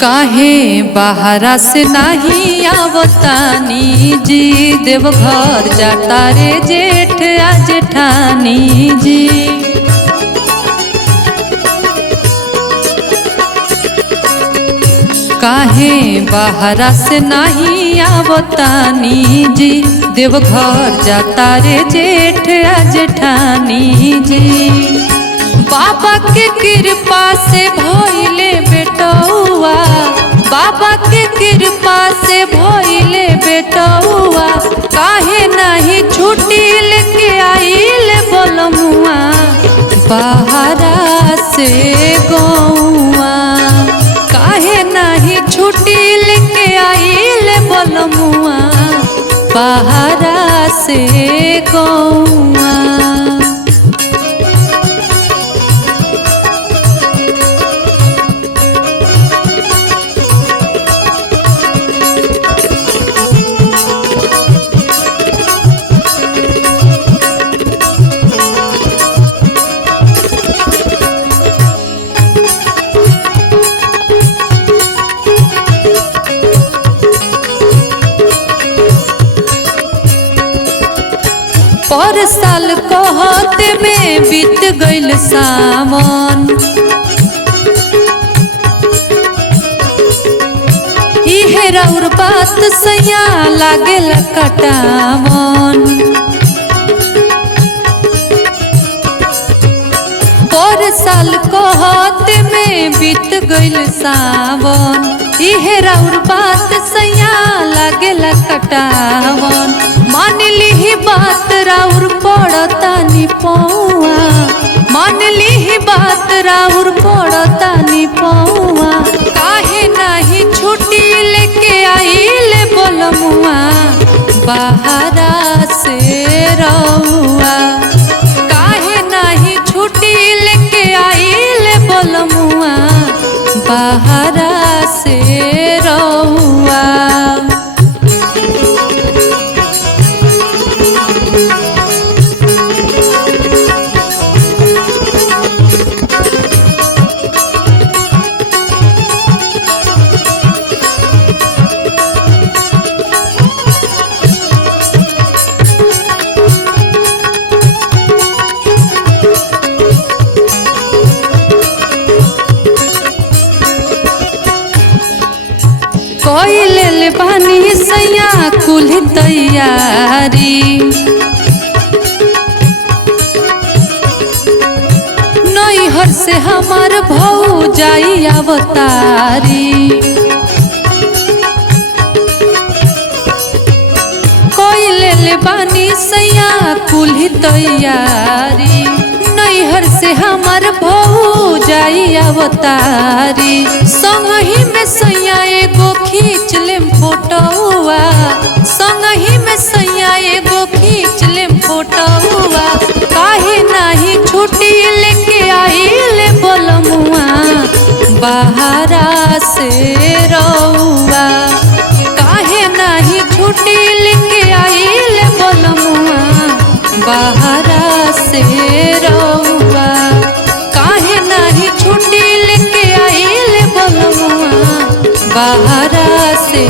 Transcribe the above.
काहे बाहरा से नहीं आवतानी जी, देवघर जाता रे जेठ आ जेठानी जी। काहे बाहरा से नहीं आवतानी जी, देवघर जाता रे जेठ आ जेठानी जी। बाबा के कृपा से भइले बेटौआ, बाबा के कृपा से भइले बेटौआ, काहे नहीं छुट्टी लेके आइल बोलमुआ बाहरा से गौआ। काहे नहीं छुट्टी लेके आइल बोलमुआ बाहरा से गौआ। पर साल कहते में बीत गइल सावन, इहे राउर बात सैया लागेला कटावन। पर साल कहते में बीत गइल सावन, इहे राउर बात सैया लागेला कटावन। मान ली बात राउर पड़तानी पौआ, मान ली बात राउर पड़तानी पौआ, काहे नहीं छुट्टी लेके आइल बोलमुआ बाहरा से रउआ। काहे नहीं छुट्टी लेके आइल बोलमुआ बाहरा से रउआ। कोइले बानी सैया कुल तैयारी, नैहर से हमार भौजाई अवतारी। कोइले बानी सैया कुल तैयारी, नैहर से हमार भौजाई अवतारी। संगही में सैया एगो खींच लेम फोटोआ, संगही में सैया एगो खींच लेम फोटोआ, काहे नहीं छुट्टी लेके आइल बोलमुआ बाहरा से रउआ। काहे नहीं छुट्टी लेके आइल बोलमुआ बाहरा से रउआ। काहे नहीं छुट्टी लेके आइल बोलमुआ बाहरा से